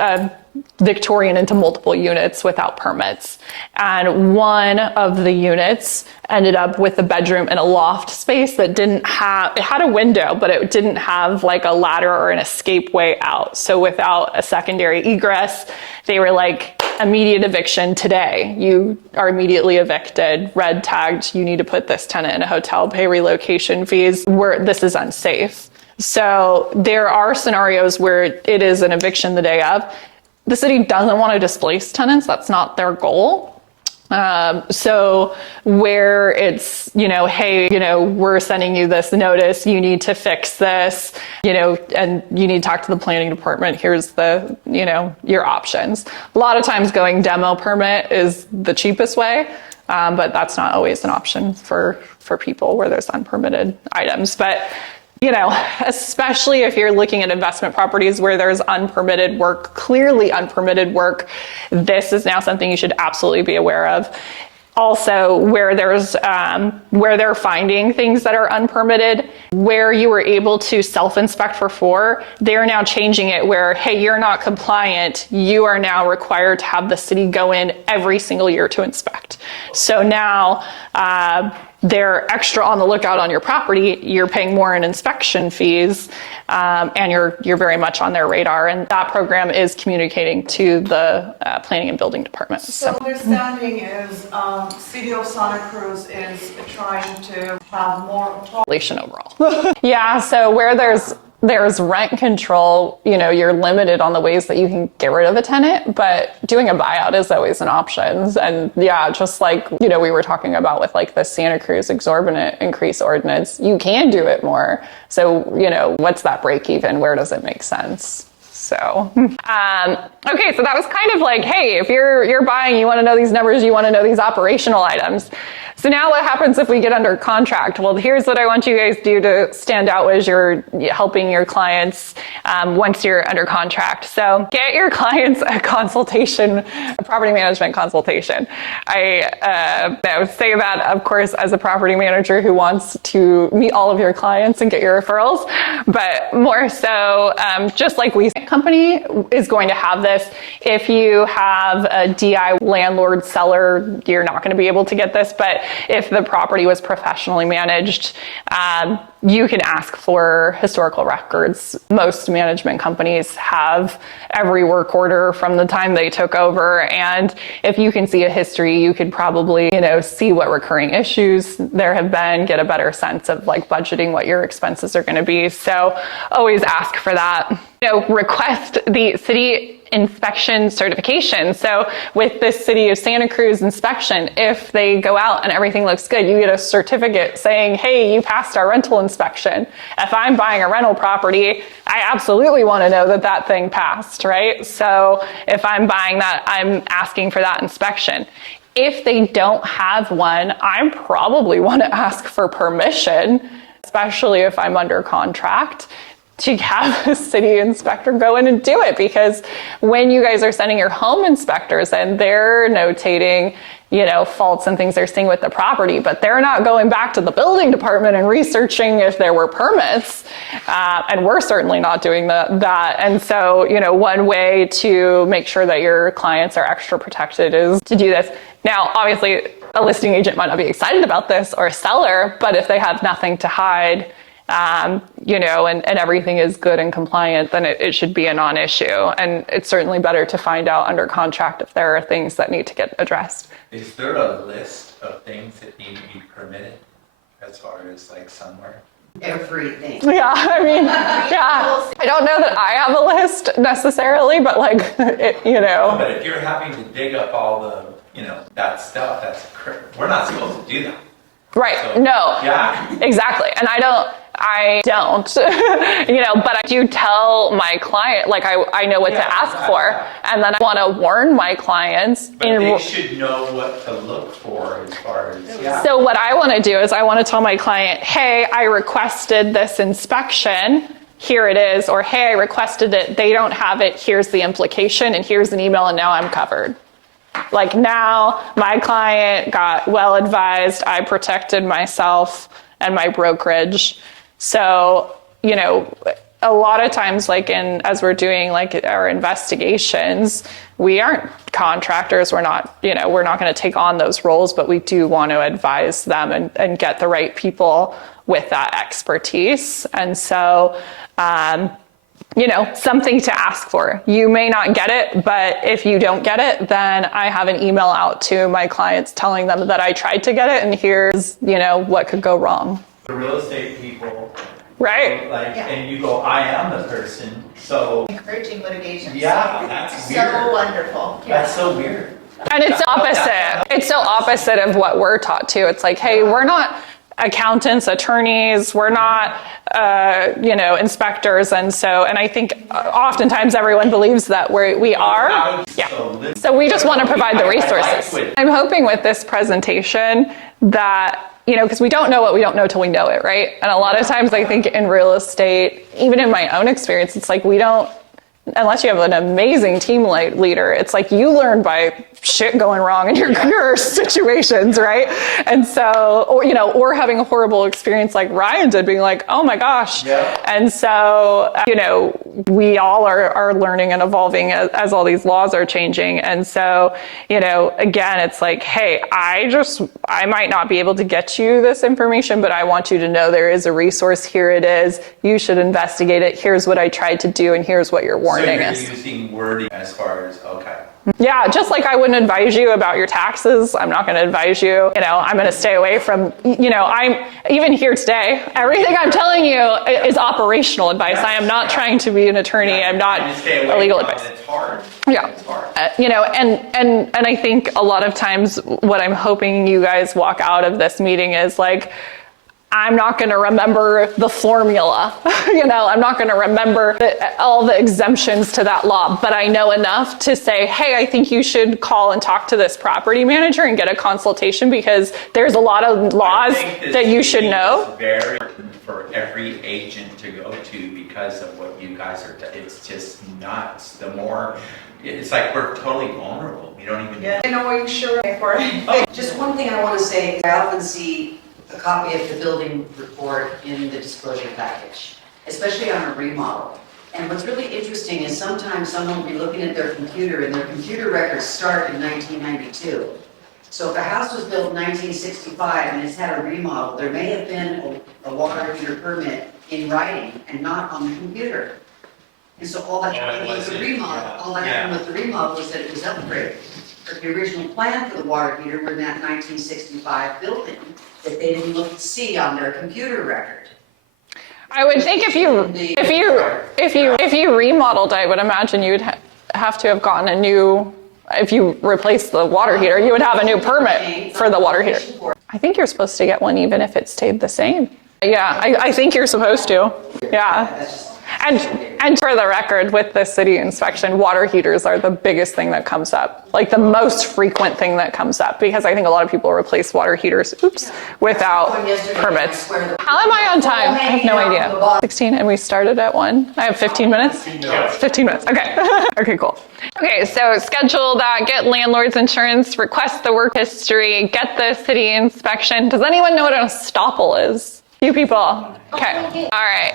Victorian into multiple units without permits. And one of the units ended up with a bedroom and a loft space that it had a window, but it didn't have like a ladder or an escape way out. So without a secondary egress, they were like, immediate eviction today. You are immediately evicted, red tagged. You need to put this tenant in a hotel, pay relocation fees. This is unsafe. So there are scenarios where it is an eviction the day of. The city doesn't want to displace tenants. That's not their goal. So where it's, you know, hey, you know, we're sending you this notice, you need to fix this, you know, and you need to talk to the planning department. Here's the, you know, your options. A lot of times going demo permit is the cheapest way, but that's not always an option for people where there's unpermitted items. But you know, especially if you're looking at investment properties where there's unpermitted work, clearly unpermitted work, this is now something you should absolutely be aware of. Also, where they're finding things that are unpermitted, where you were able to self-inspect before, they're now changing it where, hey, you're not compliant. You are now required to have the city go in every single year to inspect. So now, they're extra on the lookout on your property. You're paying more in inspection fees, and you're very much on their radar. And that program is communicating to the planning and building department. So understanding is, City of Santa Cruz is trying to have more Population overall. Yeah. So where there's there's rent control, you're limited on the ways that you can get rid of a tenant, but doing a buyout is always an option. And yeah, just like, we were talking about with like the Santa Cruz exorbitant increase ordinance, you can do it more. So, what's that break even? Where does it make sense? So, okay, so that was kind of like, hey, if you're buying, you want to know these numbers, you want to know these operational items. So now what happens if we get under contract? Well, here's what I want you guys to do to stand out as you're helping your clients once you're under contract. So get your clients a consultation, a property management consultation. I say that, of course, as a property manager who wants to meet all of your clients and get your referrals, but more so, just like we company is going to have this. If you have a DI landlord seller, you're not going to be able to get this, but if the property was professionally managed, you can ask for historical records. Most management companies have every work order from the time they took over. And if you can see a history, you could probably, see what recurring issues there have been, get a better sense of like budgeting what your expenses are going to be. So always ask for that. Request the city inspection certification. So with this City of Santa Cruz inspection, if they go out and everything looks good, you get a certificate saying, hey, you passed our rental inspection. If I'm buying a rental property, I absolutely want to know that that thing passed, right? So if I'm buying that, I'm asking for that inspection. If they don't have one, I probably want to ask for permission, especially if I'm under contract, to have a city inspector go in and do it. Because when you guys are sending your home inspectors and they're notating, faults and things they're seeing with the property, but they're not going back to the building department and researching if there were permits. And we're certainly not doing that. And so, one way to make sure that your clients are extra protected is to do this. Now, obviously, a listing agent might not be excited about this, or a seller, but if they have nothing to hide, and everything is good and compliant, then it should be a non-issue. And it's certainly better to find out under contract if there are things that need to get addressed. Is there a list of things that need to be permitted as far as like somewhere? Everything. Yeah, I don't know that I have a list necessarily, but But if you're having to dig up all the, that stuff, we're not supposed to do that. Right. So, no. Yeah. Exactly. And I don't, but I do tell my client, like I know what to ask for. And then I want to warn my clients. But they should know what to look for as far as, So what I want to do is I want to tell my client, hey, I requested this inspection. Here it is. Or, hey, I requested it. They don't have it. Here's the implication. And here's an email. And now I'm covered. Like now my client got well advised. I protected myself and my brokerage. So, a lot of times, as we're doing our investigations, we aren't contractors. We're not going to take on those roles, but we do want to advise them and get the right people with that expertise. And so, something to ask for. You may not get it, but if you don't get it, then I have an email out to my clients telling them that I tried to get it and here's, what could go wrong. the real estate people. Right. And you go, I am the person, so. Encouraging litigation. Yeah, that's So weird. wonderful. That's so weird. And it's opposite. It's so opposite of what we're taught to. It's like, hey, we're not accountants, attorneys, we're not, inspectors. And I think oftentimes everyone believes that we are. Yeah. So we just want to provide the resources. I'm hoping with this presentation that, because we don't know what we don't know till we know it, right? And a lot of times I think in real estate, even in my own experience, it's like we don't, unless you have an amazing team leader, it's like you learn by shit going wrong in your situations, right? And so, or having a horrible experience like Ryan did, being like, oh my gosh. Yeah. And so, we all are learning and evolving as all these laws are changing. And so, again, it's like, hey, I might not be able to get you this information, but I want you to know there is a resource. Here it is. You should investigate it. Here's what I tried to do, and here's what your warning is. So you're using wording as far as, okay. Yeah, just like I wouldn't advise you about your taxes, I'm not going to advise you, I'm going to stay away from, I'm even here today. Everything I'm telling you is operational advice. I am not trying to be an attorney. I'm not a legal advice. It's hard. Yeah. It's hard. And I think a lot of times what I'm hoping you guys walk out of this meeting is like, I'm not going to remember the formula. I'm not going to remember all the exemptions to that law, but I know enough to say, hey, I think you should call and talk to this property manager and get a consultation because there's a lot of laws that you should know. It's very important for every agent to go to because of what you guys are, it's just nuts. It's like we're totally vulnerable. We don't even know. I know what you're for it. Just one thing I want to say, I often see a copy of the building report in the disclosure package, especially on a remodel. And what's really interesting is sometimes someone will be looking at their computer and their computer records start in 1992. So if a house was built in 1965 and it's had a remodel, there may have been a water heater permit in writing and not on the computer. And so all that happened with the remodel, was that it was upgraded. But the original plan for the water heater were in that 1965 building that they didn't look to see on their computer record. I would think if you remodeled, I would imagine you'd have to have gotten a new. If you replace the water heater, you would have a new permit for the water heater. I think you're supposed to get one even if it stayed the same. Yeah, I think you're supposed to. Yeah. And for the record, with the city inspection, water heaters are the biggest thing that comes up, like the most frequent thing that comes up, because I think a lot of people replace water heaters, without permits. How am I on time? I have no idea. 16, and we started at 1. I have 15 minutes? 15 minutes, okay. Okay, cool. Okay, so schedule that, get landlord's insurance, request the work history, get the city inspection. Does anyone know what an estoppel is? Few people. Okay. All right.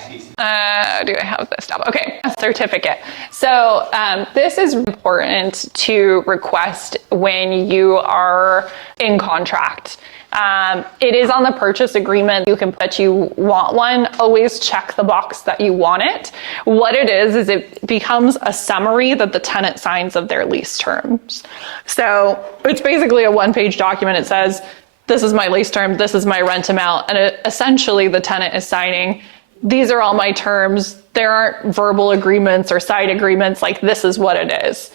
Do I have this stuff? Okay. A certificate. So this is important to request when you are in contract. It is on the purchase agreement. You can put that you want one. Always check the box that you want it. What it is it becomes a summary that the tenant signs of their lease terms. So it's basically a one-page document. It says, this is my lease term, this is my rent amount, and essentially the tenant is signing, these are all my terms, there aren't verbal agreements or side agreements, like this is what it is.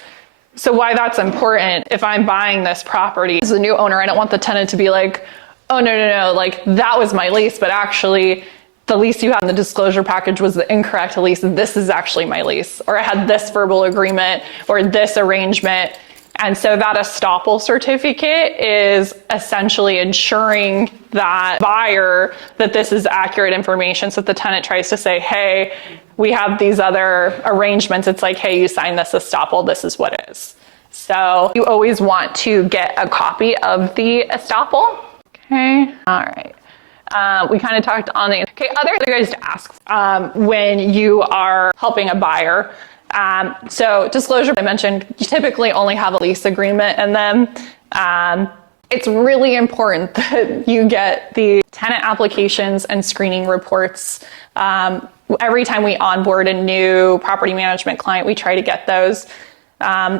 So why that's important, if I'm buying this property as a new owner, I don't want the tenant to be like, oh no, like that was my lease, but actually the lease you had in the disclosure package was the incorrect lease, this is actually my lease, or I had this verbal agreement, or this arrangement. And so that estoppel certificate is essentially ensuring that buyer that this is accurate information. So if the tenant tries to say, hey, we have these other arrangements, it's like, hey, you signed this estoppel, this is what it is. So you always want to get a copy of the estoppel. Okay, all right. We kind of talked on the, okay, other things to ask when you are helping a buyer. So disclosure, I mentioned, you typically only have a lease agreement, and then it's really important that you get the tenant applications and screening reports. Every time we onboard a new property management client, we try to get those.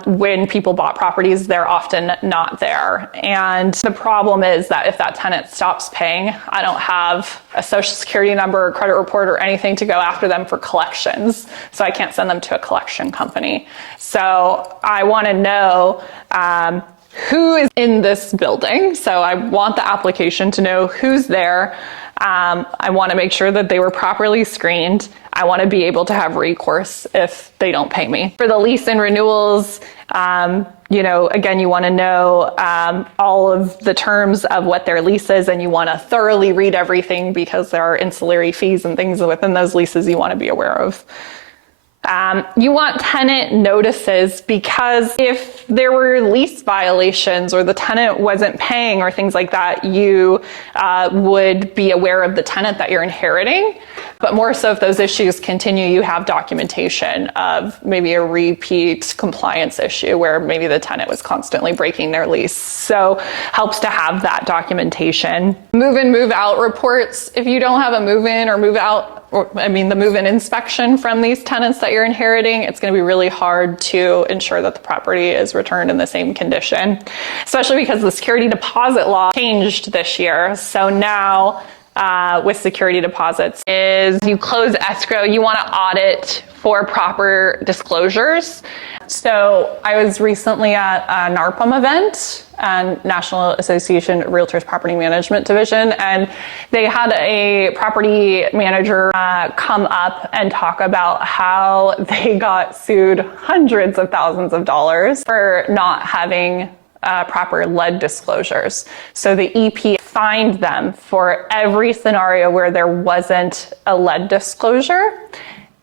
When people bought properties, they're often not there. And the problem is that if that tenant stops paying, I don't have a social security number or credit report or anything to go after them for collections. So I can't send them to a collection company. So I want to know who is in this building. So I want the application to know who's there. I want to make sure that they were properly screened. I want to be able to have recourse if they don't pay me. For the lease and renewals, again, you want to know all of the terms of what their lease is, and you want to thoroughly read everything because there are ancillary fees and things within those leases you want to be aware of. You want tenant notices, because if there were lease violations or the tenant wasn't paying or things like that, you would be aware of the tenant that you're inheriting. But more so if those issues continue, you have documentation of maybe a repeat compliance issue where maybe the tenant was constantly breaking their lease. So helps to have that documentation. Move in, move out reports. If you don't have a move in or move out the move-in inspection from these tenants that you're inheriting, it's going to be really hard to ensure that the property is returned in the same condition, especially because the security deposit law changed this year. So now with security deposits is you close escrow, you want to audit for proper disclosures. So I was recently at a NARPM event, National Association of Realtors Property Management Division, and they had a property manager come up and talk about how they got sued hundreds of thousands of dollars for not having proper lead disclosures. So the EP fined them for every scenario where there wasn't a lead disclosure.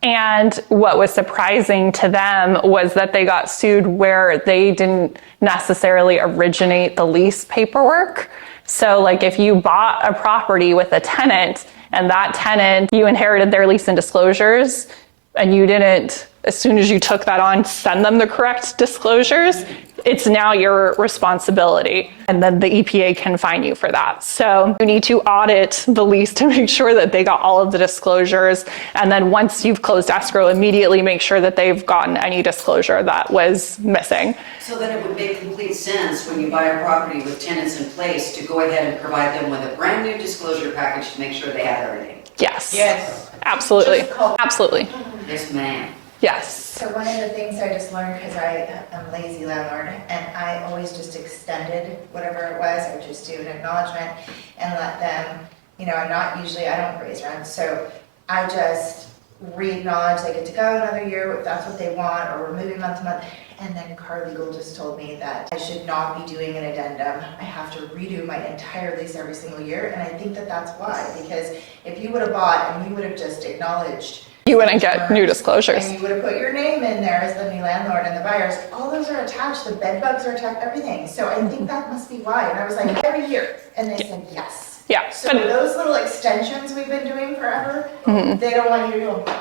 And what was surprising to them was that they got sued where they didn't necessarily originate the lease paperwork. So like if you bought a property with a tenant and that tenant, you inherited their lease and disclosures and you didn't, as soon as you took that on, send them the correct disclosures, it's now your responsibility. And then the EPA can fine you for that. So you need to audit the lease to make sure that they got all of the disclosures. And then once you've closed escrow, immediately make sure that they've gotten any disclosure that was missing. So then it would make complete sense when you buy a property with tenants in place to go ahead and provide them with a brand new disclosure package to make sure they have everything. Yes. Yes. Absolutely. Absolutely. Yes, ma'am. Yes. So one of the things I just learned, because I'm a lazy landlord, and I always just extended whatever it was, I would just do an acknowledgement and let them, I don't raise rent, so I just re-acknowledge they get to go another year if that's what they want, or we're moving month to month. And then car legal just told me that I should not be doing an addendum. I have to redo my entire lease every single year, and I think that that's why, because if you would have bought and you would have just acknowledged, You wouldn't get new disclosures. and you would have put your name in there as the new landlord and the buyers, all those are attached, the bed bugs are attached, everything. So I think that must be why. And I was like, every year. And they said yes. Yeah. So those little extensions we've been doing forever, they don't want you to do them.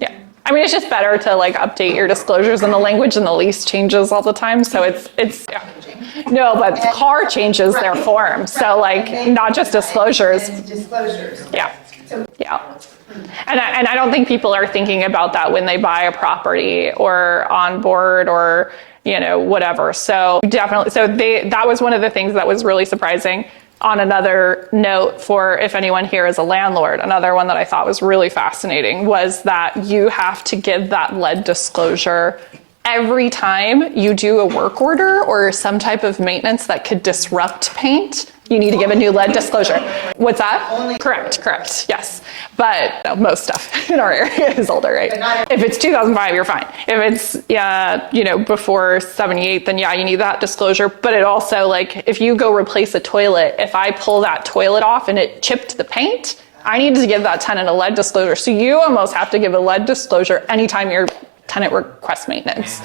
Yeah. I mean, it's just better to like update your disclosures, and the language in the lease changes all the time. So it's yeah. No, but the car changes their form. So like not just disclosures. And disclosures. Yeah. So Yeah. And I don't think people are thinking about that when they buy a property or on board or, whatever. So definitely, that was one of the things that was really surprising. On another note, for if anyone here is a landlord, another one that I thought was really fascinating was that you have to give that lead disclosure every time you do a work order or some type of maintenance that could disrupt paint. You need to give a new lead disclosure. What's that? Only Correct, yes. But most stuff in our area is older, right? If it's 2005, you're fine. If it's, before 78, then yeah, you need that disclosure. But it also, like, if you go replace a toilet, if I pull that toilet off and it chipped the paint, I need to give that tenant a lead disclosure. So you almost have to give a lead disclosure anytime your tenant requests maintenance.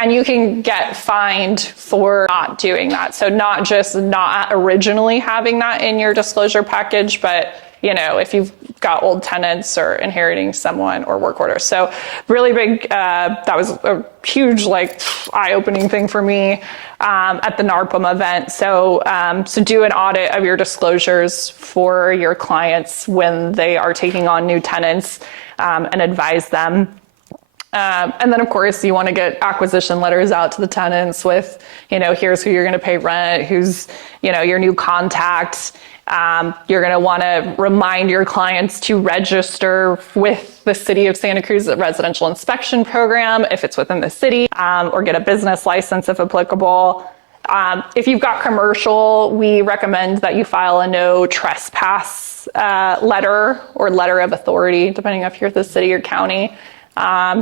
And you can get fined for not doing that. So not just not originally having that in your disclosure package, but if you've got old tenants or inheriting someone or work orders. So really big, that was a huge eye-opening thing for me at the NARPM event. So do an audit of your disclosures for your clients when they are taking on new tenants and advise them. And then, of course, you want to get acquisition letters out to the tenants with, here's who you're going to pay rent, who's, your new contact. You're going to want to remind your clients to register with the City of Santa Cruz Residential Inspection Program if it's within the city, or get a business license if applicable. If you've got commercial, we recommend that you file a no trespass letter or letter of authority, depending if you're the city or county.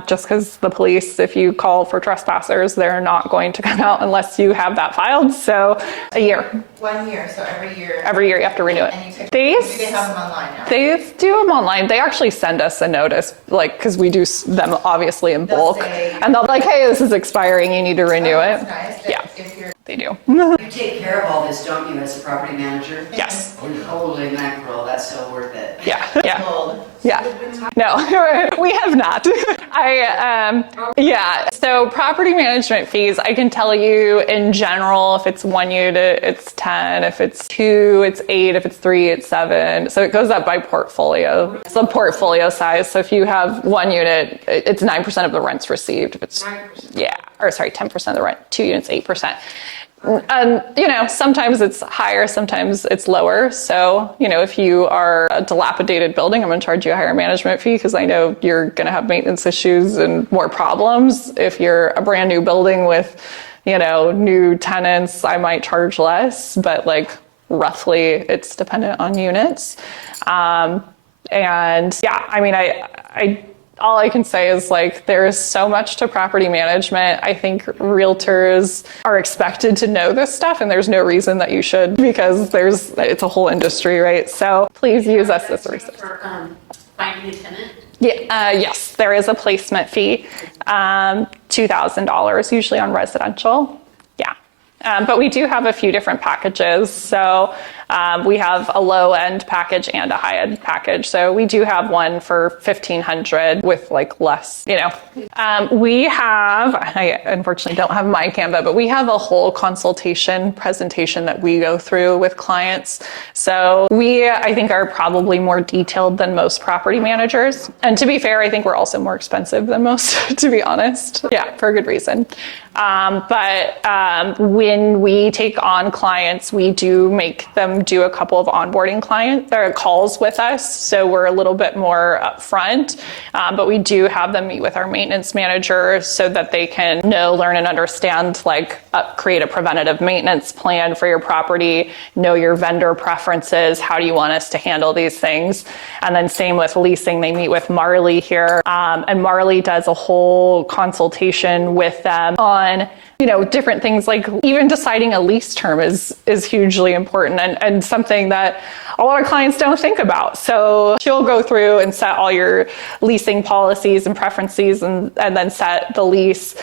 Just because the police, if you call for trespassers, they're not going to come out unless you have that filed. So a year. 1 year, so every year. Every year you have to renew it. And you pick, They maybe they have them online now. They do them online. They actually send us a notice, because we do them obviously in They'll bulk. say- And they'll be like, hey, this is expiring. You need to renew it. That's nice. Yeah. If you're They do. You take care of all this, don't you, as a property manager? Yes. Holy mackerel, that's so worth it. Yeah. Yeah. No, we have not. So property management fees, I can tell you in general, if it's 1 unit, it's 10. If it's 2, it's 8. If it's 3, it's 7. So it goes up by portfolio. It's the portfolio size. So if you have 1 unit, it's 9% of the rents received. If it's 10% of the rent. 2 units, 8%. And, sometimes it's higher, sometimes it's lower. So, if you are a dilapidated building, I'm going to charge you a higher management fee because I know you're going to have maintenance issues and more problems. If you're a brand new building with, new tenants, I might charge less, but roughly it's dependent on units. All I can say is there is so much to property management. I think realtors are expected to know this stuff, and there's no reason that you should, because it's a whole industry, right? So please use us as a resource. For finding a tenant? Yes, there is a placement fee, $2,000 usually on residential. Yeah. But we do have a few different packages. So we have a low end package and a high end package. So we do have one for $1,500 with less, we have, I unfortunately don't have my Canva, but we have a whole consultation presentation that we go through with clients. So we, I think, are probably more detailed than most property managers. And to be fair, I think we're also more expensive than most, to be honest. Yeah, for a good reason. But when we take on clients, we do make them do a couple of onboarding calls with us. So we're a little bit more upfront, but we do have them meet with our maintenance manager so that they can know, learn, and understand, create a preventative maintenance plan for your property, know your vendor preferences, how do you want us to handle these things. And then same with leasing, they meet with Marley here, and Marley does a whole consultation with them on different things, even deciding a lease term is hugely important and something that a lot of clients don't think about. So she'll go through and set all your leasing policies and preferences and then set the lease.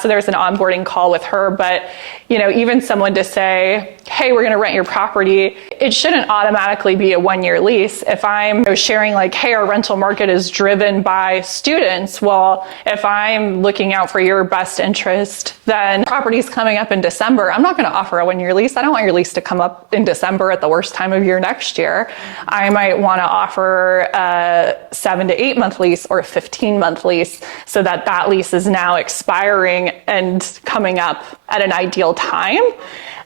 So there's an onboarding call with her. But, even someone to say, hey, we're going to rent your property, it shouldn't automatically be a 1-year lease. If I'm sharing hey, our rental market is driven by students, well, if I'm looking out for your best interest, then property's coming up in December. I'm not going to offer a 1-year lease. I don't want your lease to come up in December at the worst time of year next year. I might want to offer a 7 to 8 month lease or a 15-month lease so that lease is now expiring and coming up at an ideal time.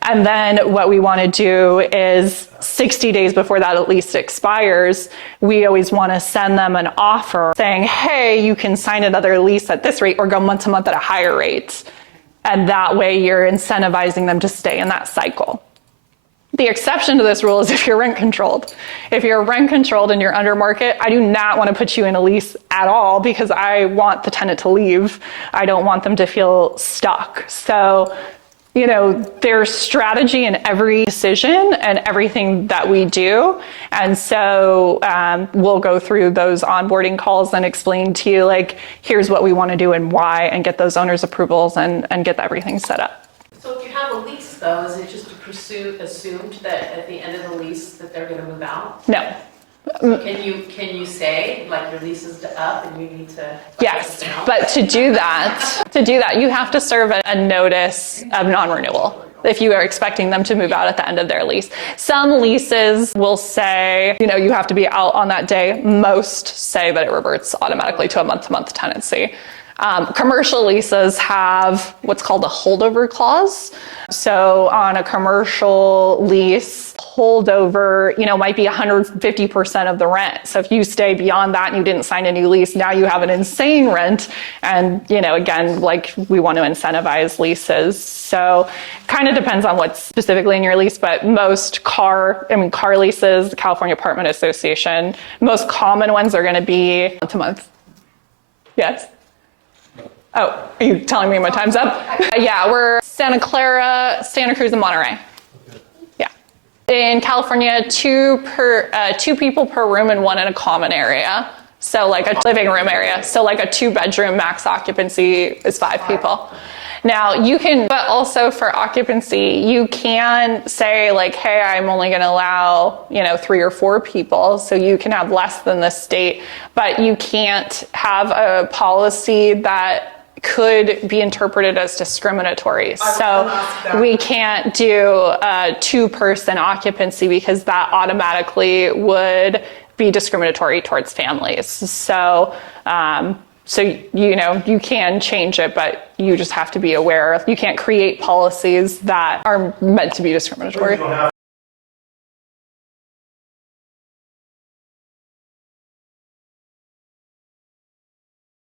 And then what we want to do is 60 days before that lease expires, we always want to send them an offer saying, hey, you can sign another lease at this rate or go month to month at a higher rate. And that way you're incentivizing them to stay in that cycle. The exception to this rule is if you're rent controlled. If you're rent controlled and you're under market, I do not want to put you in a lease at all because I want the tenant to leave. I don't want them to feel stuck. So, there's strategy in every decision and everything that we do. And so we'll go through those onboarding calls and explain to you, here's what we want to do and why, and get those owners' approvals and get everything set up. So if you have a lease, though, is it just assumed that at the end of the lease that they're going to move out? No. So can you say your lease is up and you need to? Yes, but to do that, you have to serve a notice of non-renewal if you are expecting them to move out at the end of their lease. Some leases will say, you have to be out on that day. Most say that it reverts automatically to a month-to-month tenancy. Commercial leases have what's called a holdover clause. So on a commercial lease, holdover, might be 150% of the rent. So if you stay beyond that and you didn't sign a new lease, now you have an insane rent. And, again, we want to incentivize leases. So kind of depends on what's specifically in your lease, but most car leases, the California Apartment Association, most common ones are going to be month to month. Yes. Oh, are you telling me my time's up? Yeah, we're Santa Clara, Santa Cruz, and Monterey. Yeah. In California, two people per room and one in a common area. So a living room area. So a 2-bedroom max occupancy is 5 people. Now you can, but also for occupancy, you can say like, hey, I'm only going to allow, 3 or 4 people. So you can have less than the state, but you can't have a policy that could be interpreted as discriminatory. So we can't do a 2-person occupancy because that automatically would be discriminatory towards families. So, you can change it, but you just have to be aware. You can't create policies that are meant to be discriminatory.